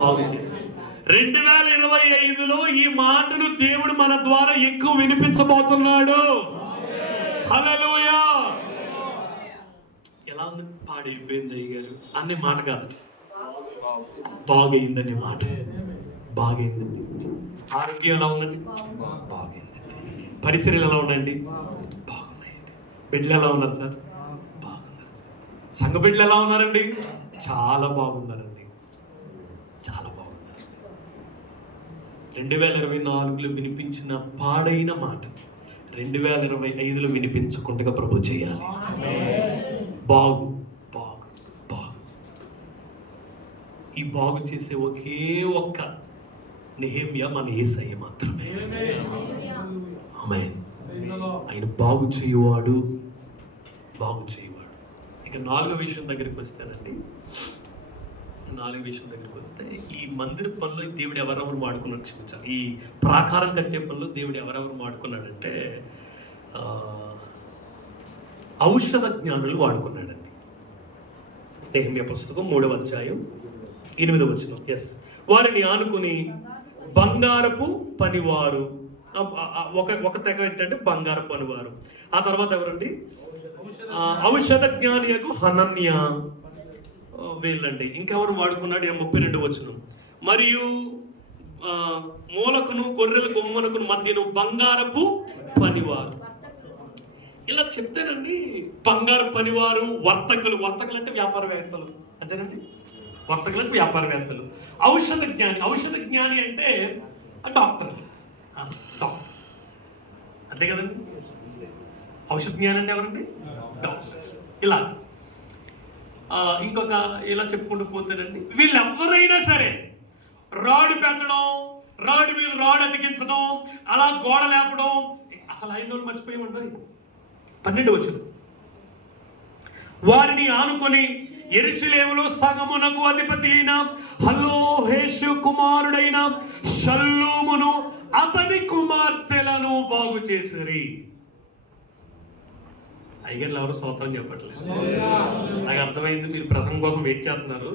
బాగు చేసి 2025లో ఈ మాటను దేవుడు మన ద్వారా ఎక్కువ వినిపించబోతున్నాడు. హల్లెలూయా. ఎలా ఉంది? పాడైపోయింది అయ్యగారు అనే మాట కాదు, బాగైందనే మాట. బాగైందండి. ఆరోగ్యం ఎలా ఉందండి? బాగైందండి. పరిసరాలు ఎలా ఉన్నాయండి? బాగున్నాయండి. బిడ్డలు ఎలా ఉన్నారు సార్? బాగున్నారు సార్. సంఘ బిడ్డలు ఎలా ఉన్నారండి? చాలా బాగున్నారండి. చాలా బాగున్నారు. 2024లో వినిపించిన పాడైన మాట 2025లో వినిపించకుండా ప్రభు చేయాలి. బాగు బాగు బాగు. ఈ బాగు చేసే ఒకే ఒక్క నెహెమ్యా మన యేసయ్య మాత్రమే. ఆమేన్. ఆయన బాగు చేయువాడు, బాగు చేయువాడు. ఇక నాలుగో విషయం దగ్గరికి వస్తేనండి, ఈ మందిర పనులు దేవుడు ఎవరెవరు వాడుకున్నాడు? క్షమించాలి, ఈ ప్రాకారం కట్టే పనులు దేవుడు ఎవరెవరు వాడుకున్నాడంటే ఔషధ జ్ఞానులు వాడుకున్నాడండి. నెహెమ్యా పుస్తకం 3వ అధ్యాయం 8వ వచనం. వారిని ఆనుకుని బంగారపు పనివారు, ఒక తెగ ఏంటంటే బంగారపు పనివారు. ఆ తర్వాత ఎవరండి? ఔషధ జ్ఞానియకు హనన్య, వీళ్ళండి. ఇంకెవరు వాడుకున్నాడు? 32వ వచనం. మరియు మూలకును గొర్రెల కొమ్మునకు మధ్యను బంగారపు పనివారు. ఇలా చెప్తేనండి, బంగారు పనివారు, వర్తకులు అంటే వ్యాపారవేత్తలు, అంతేనండి. వర్తకులు అంటే వ్యాపారవేత్తలు. ఔషధ జ్ఞాని అంటే డాక్టర్, అంతే కదండి. ఔషధ జ్ఞాని అంటే ఎవరండి? డాక్టర్స్. ఇలా ఇంకొక ఇలా చెప్పుకుంటూ పోతేనండి, వీళ్ళెవరైనా సరే రాడు పెట్టడం, రాడు మీద రాడు అతికించడం, అలా గోడ లేపడం, అసలు ఆయన మర్చిపోయి ఉండదు. 12వ వచనం. వారిని ఆనుకొని యెరూషలేములో సగమునకు అధిపతి అయిన హలోహేషు కుమారుడైన షల్లూమును అతని కుమార్తెలను బాగు చేసిరి. అయ్యగారు ఎవరు స్తోత్రం చెప్పట్లేదు. నాకు అర్థమైంది, మీరు ప్రసంగం కోసం వెయిట్ చేస్తున్నారు.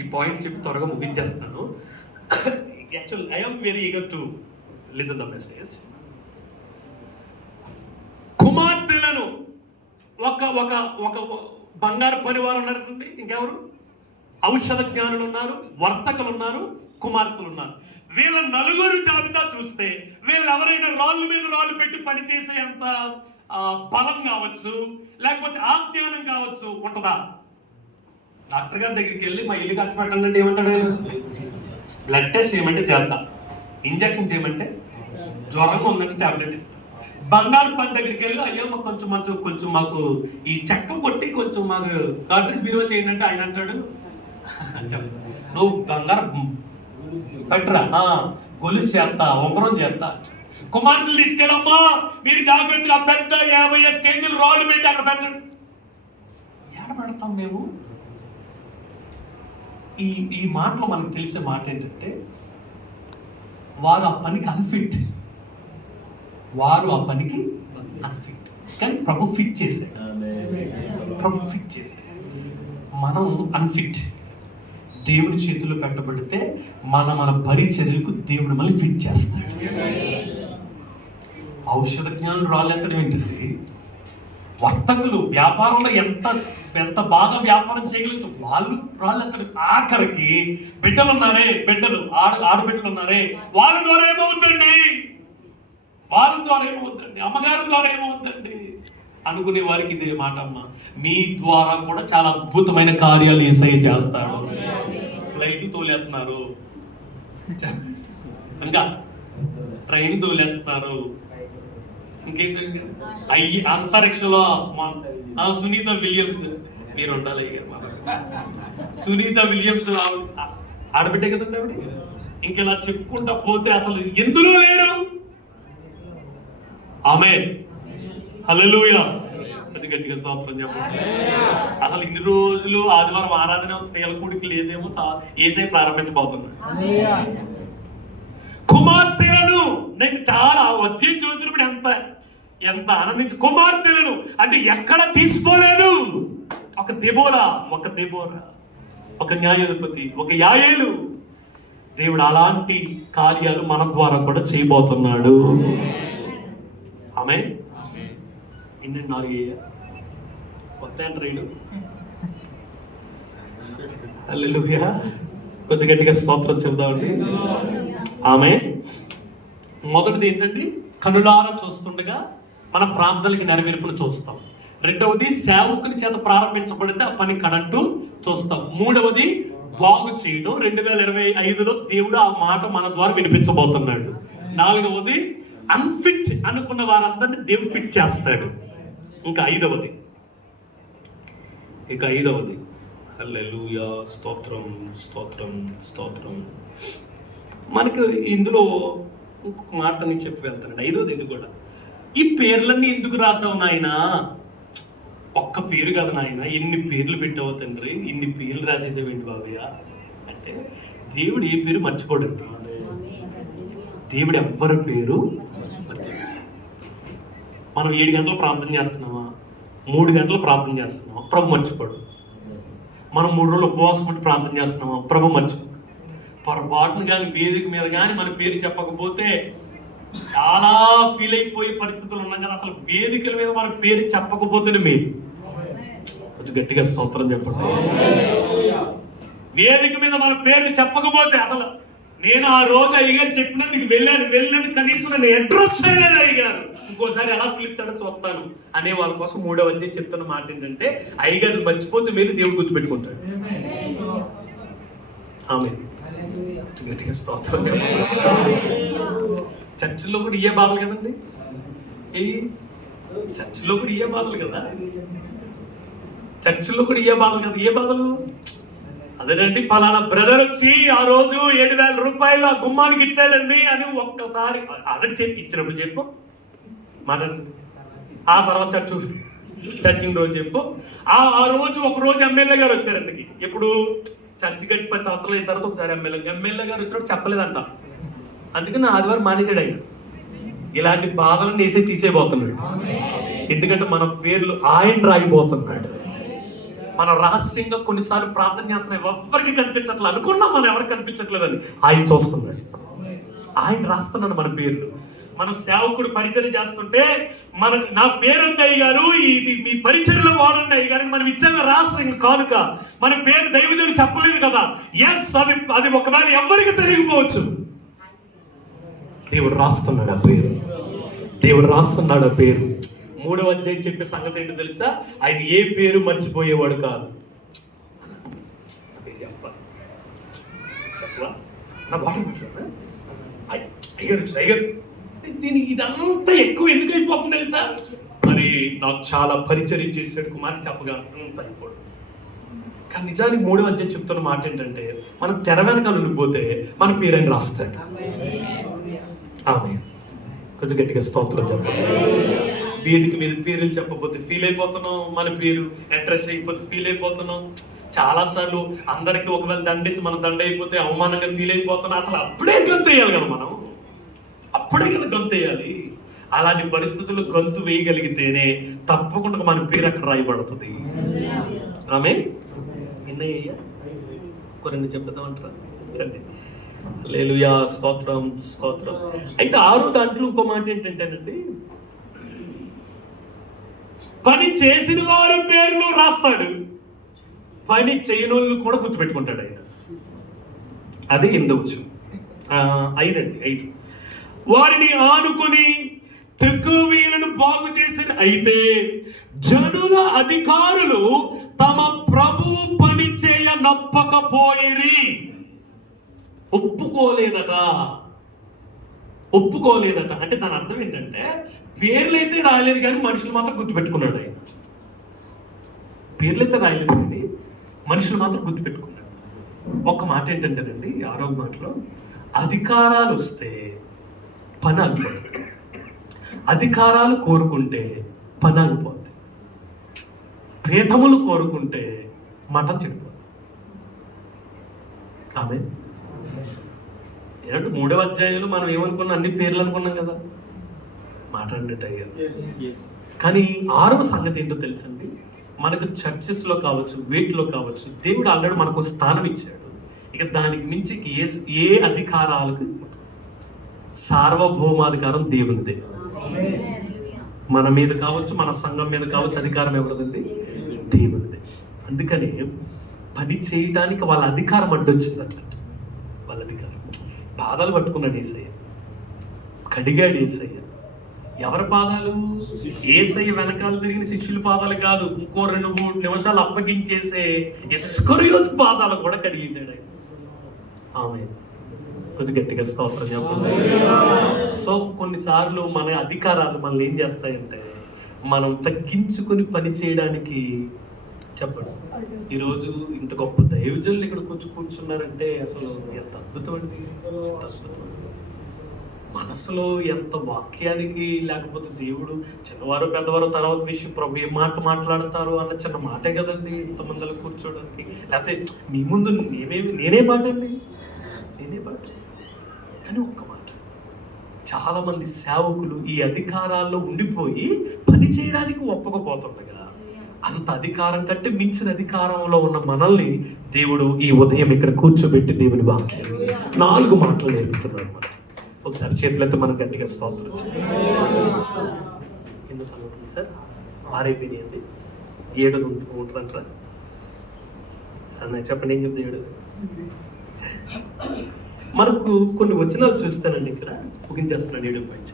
ఈ పాయింట్ చెప్పి త్వరగా ముగించేస్తాను. Actual I am very eager to listen the message. కుమార్తెలను ఒక ఒక ఒక బంగారు పనివారు ఉన్నారండి. ఇంకెవరు? ఔషధ జ్ఞానులు ఉన్నారు, వర్తకులు ఉన్నారు, కుమార్తెలు ఉన్నారు. వీళ్ళ నలుగురు జాబితా చూస్తే వీళ్ళు ఎవరైనా రాళ్ళు మీద రాళ్ళు పెట్టి పనిచేసే అంత బలం కావచ్చు, లేకపోతే ఆజ్ఞానం కావచ్చు ఉంటుందా? డాక్టర్ గారి దగ్గరికి వెళ్ళి మా ఇల్లు కట్టబెట్టాలంటే ఏమంటాడు? బ్లడ్ టెస్ట్ చేయమంటే చేద్దాం, ఇంజక్షన్ చేయమంటే జ్వరంగా ఉందంటే టాబ్లెట్ ఇస్తాం. బంగారు పని దగ్గరికి వెళ్ళి అయ్యా మాకు కొంచెం మాకు ఈ చెక్క కొట్టి కొంచెం మాకు కార్ట్రిడ్జ్ బీరువా చేయండి అంటే ఆయన అంటాడు, నువ్వు బంగారు పెట్టరా, గొలుసు చేస్తా, ఉంగరం చేస్తా. కుమార్తెలు తీసుకెళ్ళమ్మా, మీరు జాగ్రత్తగా పెద్ద 50 కేజీలు రాళ్ళు పెట్టి అక్కడ పెట్టండి. ఏడ పెడతాం మేము? ఈ మాటలో మనకు తెలిసే మాట ఏంటంటే, వారు ఆ పనికి అన్ఫిట్. కానీ ప్రభు ఫిట్ చేశాడు. మనం అన్ఫిట్. దేవుని చేతుల్లో పెట్టబడితే మన పరిచర్యలకు దేవుడు మళ్ళీ ఫిట్ చేస్తాడు. ఔషధ జ్ఞానులు రాళ్ళెత్తడం ఏంటండి? వర్తకులు వ్యాపారంలో ఎంత బాగా వ్యాపారం చేయగలుగుతారు వాళ్ళు రాళ్ళెత్తడం. ఆఖరికి బిడ్డలు ఉన్నారే, ఆడబిడ్డలు ఉన్నారే, వాళ్ళ ద్వారా ఏమవుతుంది, అమ్మగారి ద్వారా ఏమవుతుందండి అనుకునే వారికి ఇదే మాట. అమ్మ, మీ ద్వారా కూడా చాలా అద్భుతమైన కార్యాలు యేసయ్య చేస్తాడు. ఫ్లైట్లు తోలేస్తున్నారు, ఇంకా ట్రైన్ తోలేస్తున్నారు, ఇంకేంటి అంతరిక్షంలో సునీత విలియమ్స్, మీరు ఉండాలి. సునీత విలియమ్స్ ఆడబిడ్డే కదండి ఆవిడ. ఇంకెలా చెప్పుకుంటా పోతే అసలు ఎందులో లేరు. ఆమేన్, హల్లెలూయా. గట్టిగా స్తోత్రం చెప్పండి. అసలు ఇన్ని రోజులు ఆదివారం ఆరాధన స్త్రీల కూడికి లేదేమో, యేసయ్య ప్రారంభించబోతున్నాడు. కుమార్తెలను నేను చాలా అధ్యయనం చూసినప్పుడు ఎంత ఆనందించి, కుమార్తెలను అంటే ఎక్కడ తీసుకోలేదు. ఒక దెబోరా, ఒక న్యాయాధిపతి, ఒక యాయేలు, దేవుడు అలాంటి కార్యాలు మన ద్వారా కూడా చేయబోతున్నాడు. ఆమేన్. ఇన్ని 4 వస్తాయంటారు వీళ్ళు. హల్లెలూయా. కొంచెం గట్టిగా స్తోత్రం చెప్దామండి. ఆమేన్. మొదటిది ఏంటండి, కనులారా చూస్తుండగా మన ప్రార్థనలకి నెరవేర్పులు చూస్తాం. రెండవది, సేవకుని చేత ప్రారంభించబడితే ఆ పని కనంటూ చూస్తాం. మూడవది, బాగు చేయడం. 2025లో దేవుడు ఆ మాట మన ద్వారా వినిపించబోతున్నాడు. నాలుగవది, అన్ఫిట్ అనుకున్న వారందరినీ దేవుడు ఫిట్ చేస్తాడు. ఇంకా ఐదవది హల్లెలూయా, స్తోత్రం స్తోత్రం స్తోత్రం. మనకు ఇందులో ఇంకొక మాట నేను చెప్పి వెళ్తానండి. ఐదవది ఇది కూడా. ఈ పేర్లన్నీ ఎందుకు రాసావు నాయనా? ఒక్క పేరు కాదు నాయన, ఎన్ని పేర్లు పెట్టావు తండ్రి, ఇన్ని పేర్లు రాసేసేవేంటి బాబయ్య అంటే, దేవుడు ఏ పేరు మర్చిపోడండి. దేవుడు ఎవ్వరి పేరు మర్చిపోడు. మనం 7 గంటలు ప్రార్థన చేస్తున్నామా, 3 గంటలు ప్రార్థన చేస్తున్నామా, ప్రభు మర్చిపోడు. మనం 3 రోజులు ఉపవాసం ఉండి ప్రార్థన చేస్తున్నామా, ప్రభు మర్చిపోడు. పొరపాటును కానీ వేదిక మీద కానీ మన పేరు చెప్పకపోతే చాలా ఫీల్ అయిపోయే పరిస్థితులు ఉన్నాం కదా. అసలు వేదికల మీద మన పేరు చెప్పకపోతేనే మీరు కొంచెం గట్టిగా స్తోత్రం చెప్పండి. వేదిక మీద మన పేరు చెప్పకపోతే, అసలు నేను ఆ రోజు అయ్యగారు చెప్పినందుకు వెళ్ళాను కనీసం నేను అడ్రస్ అయినది అయ్యగారు, ఇంకోసారి ఎలా పిలుస్తాడో చూస్తాను అనే వాళ్ళ కోసం 3వ అధ్యాయం చెప్తున్న మాట ఏంటంటే, అయ్యగారు మర్చిపోతే మీరు దేవుడు గుర్తుపెట్టుకుంటాడు. ఆమె గట్టిగా స్తోత్రం చెప్పండి. చర్చిలో కూడా ఇయ్యే బాధలు కదండి. చర్చిలో కూడా ఇయ్యే బాధలు కదా. చర్చిలో కూడా ఇయ్యే బాధలు కదా. ఏ బాధలు? అదేనండి, పలానా బ్రదర్ వచ్చి ఆ రోజు 7,000 రూపాయలు ఆ గుమ్మానికి ఇచ్చాడండి అని ఒక్కసారి అదటి చెప్పి ఇచ్చినప్పుడు చెప్పు మాట్లాడండి. ఆ తర్వాత చర్చింగ్ రోజు చెప్పు. ఆ రోజు ఒక రోజు ఎమ్మెల్యే గారు వచ్చారు ఇంతకి. ఎప్పుడు చర్చి కట్టి 10 సంవత్సరాలు అయిన తర్వాత ఒకసారి ఎమ్మెల్యే గారు వచ్చినప్పుడు చెప్పలేదంట. అందుకని ఆదివారం మానేసాడు ఆయన. ఇలాంటి బాధలను వేసే తీసేయబోతున్నాడు. ఎందుకంటే మన పేర్లు ఆయన రాయిపోతున్నాడు. మనం రహస్యంగా కొన్నిసార్లు ప్రార్థన చేస్తున్నాం, ఎవరికి కనిపించట్లేదు అనుకున్నాం, మనం ఎవరికి కనిపించట్లేదని ఆయన చూస్తున్నాడు. ఆయన రాస్తున్నాడు మన పేర్లు. మనం సేవకుడు పరిచయం చేస్తుంటే నా పేరుంది అయ్యారు, ఇది మీ పరిచయలో వాడండి అయ్యారు, మనం ఇచ్చాక రహస్యంగా కానుక. మన పేరు దైవజనుడు చెప్పలేదు కదా. ఎస్, అది ఒకవేళ ఎవరికి తెలియకపోవచ్చు. దేవుడు రాస్తున్నాడు ఆ పేరు. దేవుడు రాస్తున్నాడు ఆ పేరు. 3వ అధ్యాయం చెప్పే సంగతి ఏంటో తెలుసా? ఆయన ఏ పేరు మర్చిపోయేవాడు కాదు. చెప్పవా నా బాట అయ్యారు దీనికి ఇదంతా ఎక్కువ ఎందుకు అయిపోతుంది తెలుసా? మరి నాకు చాలా పరిచర్య చేసాడు కుమార్ చెప్పగా అయిపోడు. కానీ నిజానికి 3వ అధ్యాయం చెప్తున్న మాట ఏంటంటే, మనం తెర వెనకాల ఉండిపోతే మన పేరు రాస్తాడు. ఆమె కొంచెం గట్టిగా స్తోత్రం చెప్పండి. వేదిక మీద పేర్లు చెప్పకపోతే ఫీల్ అయిపోతున్నాం, మన పేరు అడ్రస్ అయిపోతే ఫీల్ అయిపోతున్నాం. చాలాసార్లు అందరికీ ఒకవేళ దండేసి మనం దండ అయిపోతే అవమానంగా ఫీల్ అయిపోతున్నాం. అసలు అప్పుడే గంతు వేయాలి కదా, మనం అప్పుడే కదా గంతు వేయాలి. అలాంటి పరిస్థితుల్లో గంతు వేయగలిగితేనే తప్పకుండా మన పేరు అక్కడ రాయబడుతుంది. ఆమె ఎన్నయ్య కొన్ని చెప్తామంటారా? హల్లెలూయా, స్తోత్రం స్తోత్రం. అయితే 6వ దాంట్లో ఇంకో మాట ఏంటంటేనండి, పని చేసిన వారి పేర్లు రాస్తాడు, పని చేయని వాళ్ళు కూడా గుర్తుపెట్టుకుంటాడు ఆయన. అది 8వ. 5 వారిని ఆనుకొని తెగువీలను బాగు చేసిన అయితే జనుల అధికారులు తమ ప్రభువు పని చేయ నప్పకపోయిరి. ఒప్పుకోలేదట అంటే దాని అర్థం ఏంటంటే, పేర్లు అయితే రాయలేదు కానీ మనుషులు మాత్రం గుర్తుపెట్టుకున్నాడు ఆయన. పేర్లు అయితే రాయలేదు కానీ మనుషులు మాత్రం గుర్తుపెట్టుకున్నాడు. ఒక మాట ఏంటంటేనండి, 6వ మాటలో, అధికారాలు వస్తే పని ఆగిపోతుంది. అధికారాలు కోరుకుంటే పని ఆగిపోతుంది. పీఠములు కోరుకుంటే మఠం చెడిపోతుంది. ఆమె ఏంటంటే 3వ అధ్యాయంలో మనం ఏమనుకున్నాం, అన్ని పేర్లు అనుకున్నాం కదా, మాట్లాడినట్టు అయ్యారు. కానీ 6వ సంగతి ఏంటో తెలుసండి, మనకు చర్చెస్లో కావచ్చు, వీటిలో కావచ్చు, దేవుడు ఆల్రెడీ మనకు స్థానం ఇచ్చాడు. ఇక దానికి మించి ఏ అధికారాలకు సార్వభౌమాధికారం దేవునిదే. మన మీద కావచ్చు, మన సంఘం మీద కావచ్చు, అధికారం ఎవరిదండి? దేవునిదే. అందుకని పని చేయడానికి వాళ్ళ అధికారం అడ్డొచ్చింది. అట్లా వాళ్ళ అధికారం పాదాలు పట్టుకున్నాడు యేసయ్య, కడిగాడు యేసయ్య. ఎవరి పాదాలు? యేసయ్య వెనకాల తిరిగిన శిష్యుల పాదాలు కాదు, ఇంకో 2-3 నిమిషాలు అప్పగించేసే ఇస్కరియోతు పాదాలు కూడా కడిగేశాడు ఆయన. ఆమె కొంచెం గట్టిగా స్తోత్రం చెప్పండి. సో కొన్నిసార్లు మన అధికారాలు మనల్ని ఏం చేస్తాయంటే మనం తగ్గించుకుని పని చేయడానికి. చెప్పండి, ఈరోజు ఇంత గొప్ప దైవజనులు ఇక్కడికి వచ్చి కూర్చున్నారంటే అసలు ఎంత అద్భుతం అండి, ఎంత అద్భుతం. మనసులో ఎంత వాక్యానికి, లేకపోతే దేవుడు చిన్నవారు పెద్దవారు తర్వాత విషయం ప్రభు ఏ మాట మాట్లాడతారు అన్న చిన్న మాటే కదండి ఇంతమందిలో కూర్చోడానికి. లేకపోతే మీ ముందు నేనే పాట అండి, నేనే పాట. కానీ ఒక్క మాట, చాలామంది సేవకులు ఈ అధికారాల్లో ఉండిపోయి పని చేయడానికి ఒప్పకపోతుండగా అంత అధికారం కంటే మించిన అధికారంలో ఉన్న మనల్ని దేవుడు ఈ ఉదయం ఇక్కడ కూర్చోబెట్టి దేవుని వాక్యం 4 మాటలు నేర్పుతున్నాడు మనకి. ఒకసారి చేతులైతే మనం గట్టిగా స్తోత్రం చేయాలి. ఎన్నో సంగతులు సార్? 6 అయిపోయినాయండి, 7 ఉంటుందంటారా అన్న? చెప్పండి, ఏం చెప్తే 7. మనకు కొన్ని వచనాలు చూస్తానండి, ఇక్కడ ముగించేస్తున్నాడు 7 పాయింట్.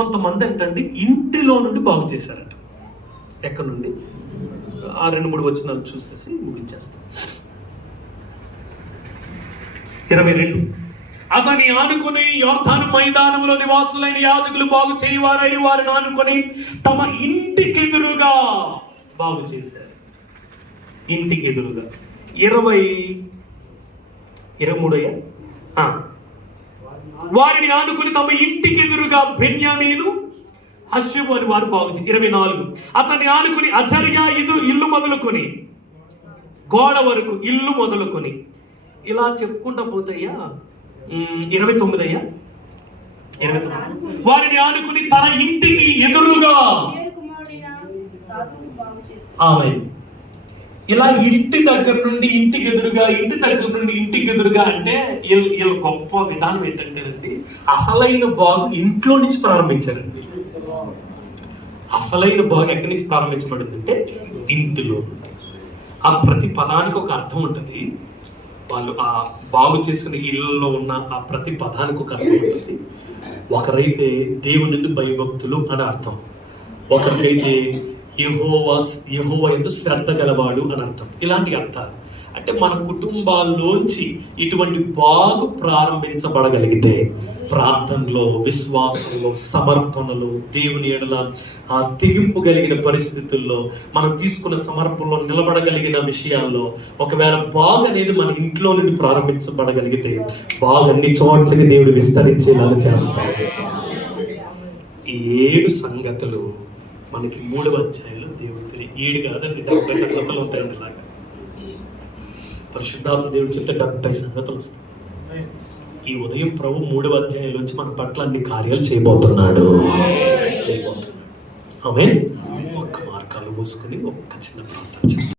కొంతమంది అంటండి ఇంటిలో నుండి బాగు చేశారట. ఎక్కడి నుండి? ఆ 2-3 వచనాలు చూసేసి ముగించేస్తాం. 22. అతని ఆనుకుని యోర్దాను మైదానంలో నివాసులైన యాజకులు బాగు చేయవారైన వారిని ఆనుకొని తమ ఇంటికెదురుగా బాగు చేశారు. ఇంటికి ఎదురుగా. 23 వారిని ఆనుకుని తమ ఇంటికి ఎదురుగా బెన్యామీను, హషబు అని వారు బాగు. 24 అతన్ని ఆనుకుని అజర్యా ఇల్లు మొదలుకొని గోడ వరకు ఇల్లు మొదలుకొని ఇలా చెప్పుకుంటా పోతాయ్యా. 29 వారిని ఆనుకుని తన ఇంటికి ఎదురుగా. ఆమె ఇలా ఇంటి దగ్గర నుండి ఇంటికి ఎదురుగా, ఇంటి దగ్గర నుండి ఇంటికి ఎదురుగా అంటే వీళ్ళ గొప్ప విధానం ఏంటంటేనండి, అసలైన బాగు ఇంట్లో నుంచి ప్రారంభించారండి. అసలైన బాగు ఎక్కడి నుంచి ప్రారంభించబడింది అంటే ఇంటిలో. ఆ ప్రతి పదానికి ఒక అర్థం ఉంటుంది. వాళ్ళు ఆ బాగు చేసిన ఇళ్ళలో ఉన్న ఆ ప్రతి పదానికి ఒక అర్థం ఉంటుంది. ఒకరైతే దేవుని భయభక్తులు అని అర్థం, ఒకరికైతే యెహోవా యందు శ్రద్ధ గలవాడు అని అర్థం. ఇలాంటి అర్థాలు అంటే మన కుటుంబాల్లోంచి ఇటువంటి బాగు ప్రారంభించబడగలిగితే ప్రార్థనలో, విశ్వాసంలో, సమర్పణలో, దేవుని ఎడల ఆ తెగింపు కలిగిన పరిస్థితుల్లో, మనం తీసుకున్న సమర్పణలో నిలబడగలిగిన విషయాల్లో ఒకవేళ బాగు అనేది మన ఇంట్లో నుండి ప్రారంభించబడగలిగితే బాగు అన్ని చోట్లకి దేవుడు విస్తరించేలాగా చేస్తాడు. ఈ 7 సంగతులు మనకి 3వ అధ్యాయంలో దేవుడు 7 కాదండి 70 సంగతులు ఉంటాయండి. ఇలాగా పరిశుద్ధాత్మ దేవుడు చెప్తే 70 సంగతులు వస్తాయి. ఈ ఉదయం ప్రభు 3వ అధ్యాయంలోంచి మన పట్ల అన్ని కార్యాలు చేయబోతున్నాడు. ఆమేన్. ఒక్క మార్కాలు మూసుకొని ఒక్క చిన్న ప్రార్థన.